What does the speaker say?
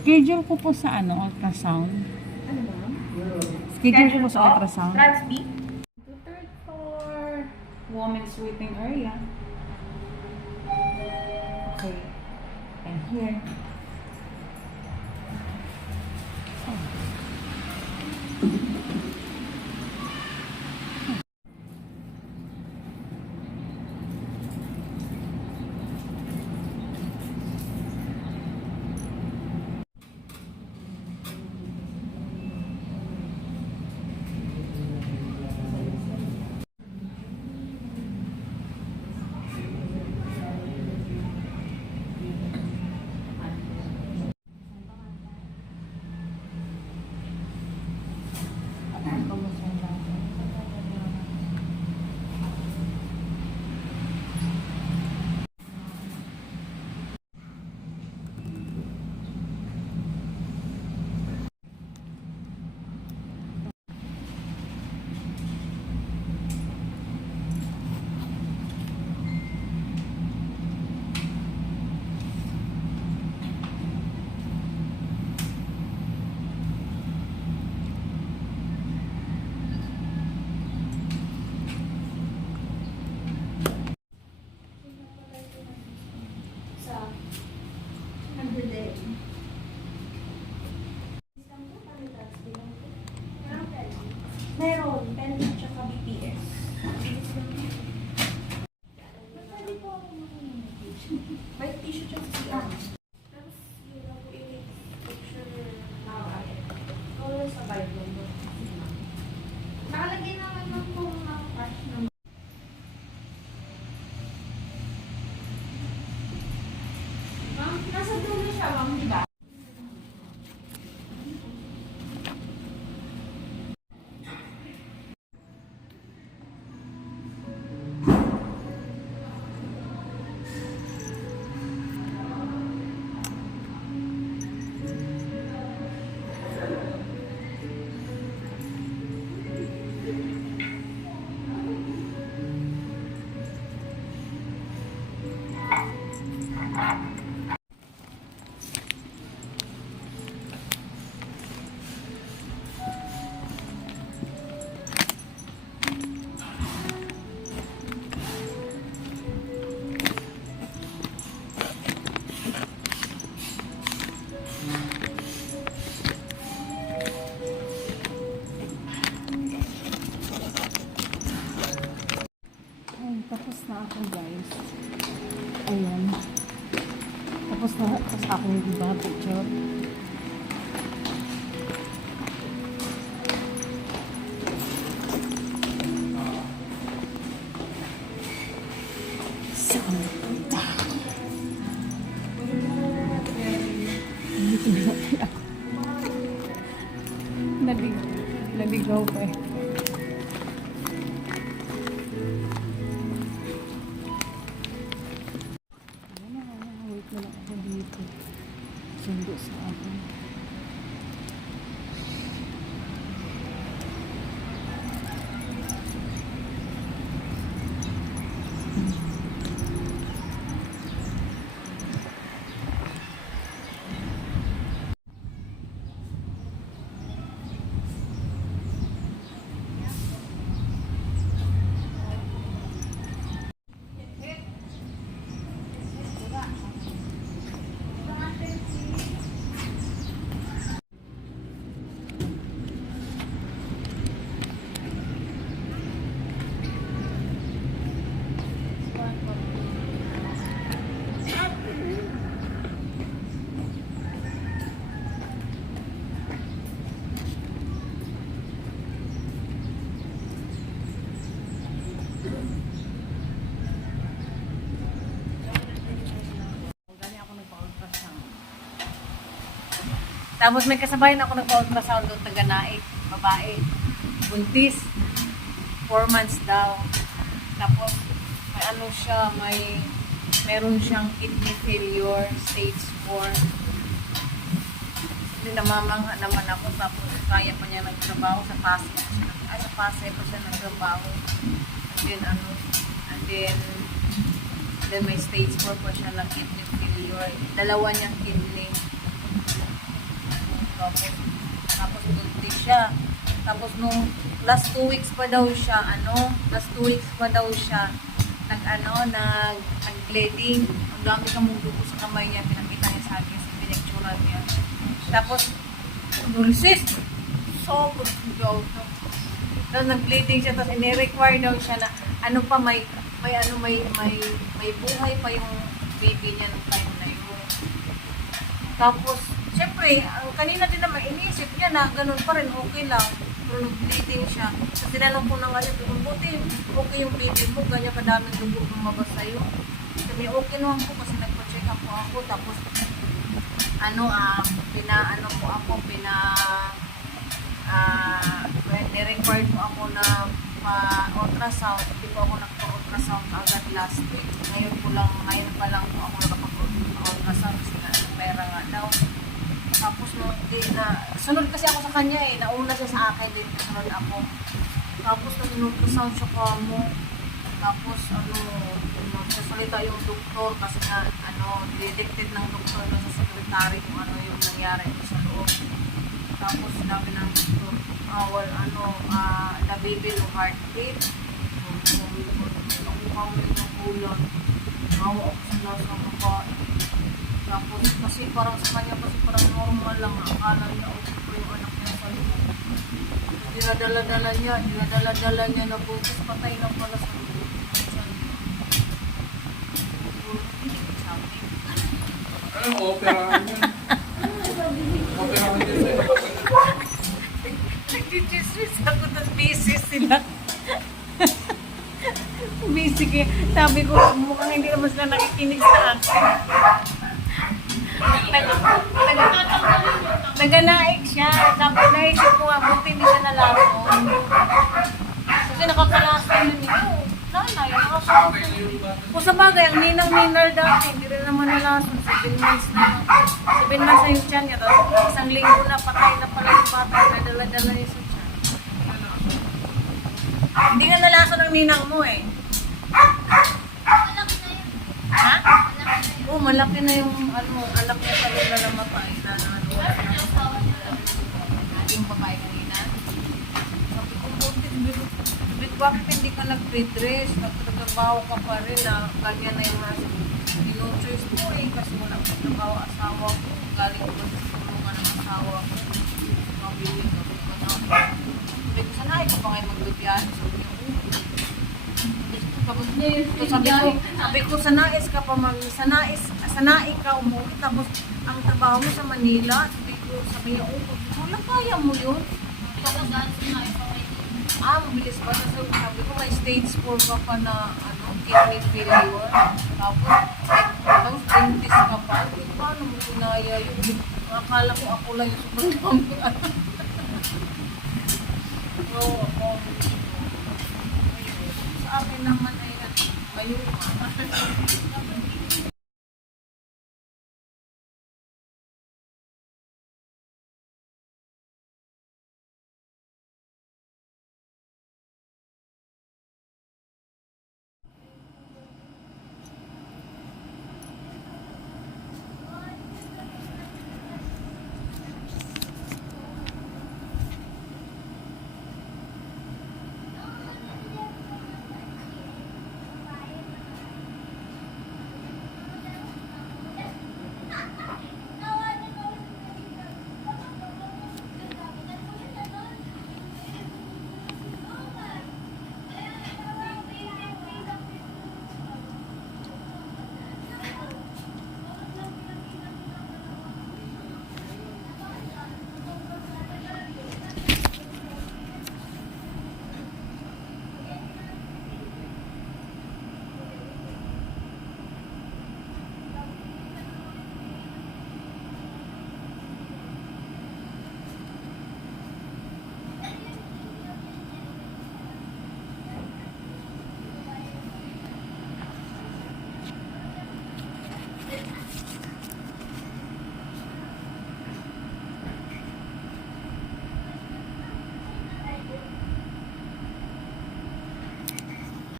Schedule ko po sa ultrasound. Ano ba? Schedule ko po sa ultrasound. Trans B? Third floor. Women's waiting area. Okay. And here. Meron, pen at saka BPS. Pwede po ako may tissue siya sa CR. Tapos, yun ako picture na color sa Bible. Nakalagay naman ng kung mga cash na ma'am, nasa dulo siya, ma'am, di ba? Tapos na ako, guys. Ayan. Tapos na sa akin, diba, picture. Saan na punta? Dito natin ako. Nabigaw pa eh. Sundo sa akin. Tapos may kasabayan ako nagpa-ultrasound doon, taga-naik, babae, buntis, 4 months daw. Tapos may ano siya, meron siyang kidney failure, stage 4. Hindi namamangha naman ako, tapos kaya pa niya nagtrabaho sa Pasay. Sa Pasay pa siya nagtrabaho. And then may stage 4 pa siya ng kidney failure. failure. Dalawa niyang kidney. Tapos buntis siya. Tapos nung last 2 weeks pa daw siya, nag-bleeding. Ang dami kang dugo sa kamay niya, pinakita niya sa akin, sa pinicturan niya. Tapos, nulsis. So, good daw. Tapos nag-bleeding siya, tapos ini-require daw siya na, may buhay pa yung baby niya nung time na yun. Tapos, syempre, kanina din naman, iniisip niya na ganun pa rin, okay lang. Pero nag-bleeding siya. So, tinanong ko na nga siya, buti, okay yung baby mo, ganyan kadaming dugo lumabas sa'yo. Sabi, okay naman po kasi nagpa-check up po ako. Tapos, ni-required po ako na pa-ultrasound. Hindi po ako nagpa-ultrasound agad last week. Ngayon pa lang po ako nakapag-ultrasound kasi pera nga daw. Tapos, sunod kasi ako sa kanya nauna siya sa akin din, sunod ako. Tapos, nag-ultrasound siya ko mo. Tapos, nagsasalita yung doktor kasi nga, detected ng doktor na sa secretary kung ano yung nangyari ko sa loob. Tapos, sabi ng doktor, nabibil yung heartbeat. Nakuha mo yung bulan. Nawa ako sa nasa babae. Tapos, kasi parang sa kanya, parang normal lang. Akala niya, okay ko yung anak niya sa loob. Dinadala-dala niya na bukas, patay na pala sa loob. Operahan yun. Operahan din sa'yo. Nag-chismis ako, tapos busy sila. Busy kaya. Sabi ko, mukhang hindi naman sila nakikinig sa akin. Naganaik siya. Sabi, naisip ko nga, buti hindi siya nalason. Kasi nakakalasan yun ito. Nanay, nakakalasan. Kung sa bagay, ang ninang-ninar dati, hindi rin naman nalason. 7 months na. 7 months na yung tiyan niya. Tapos 1 linggo na, patay na pala yung bata. Nadala-dala niya sa tiyan. Hindi nga nalason ang ninang mo Ha? Oo, malaki na yung anak niya kanina na namatay na yung babae kanina. Sabi ko, bakit hindi ka nag-redress? Nagtrabaho ka pa rin na ganyan na yung nasa ino-choice mo kasi wala ko trabaho asawa ko. Galing ko sa tulungan ng asawa ko. Mabili ko. Sabi ko, sanahay ko pa ngayon magbibiyaan? Sabi ko, sanais ka umuwi, tapos ang trabaho mo sa Manila, sabi niya, wala kaya mo yun. Mabilis pa. Sabi ko, may stage 4 ka pa na kidney failure. Tapos dentist ka pa. Paano mo kinaya yun? Akala ko ako lang yung super dami. So, sa akin naman ay mayuma.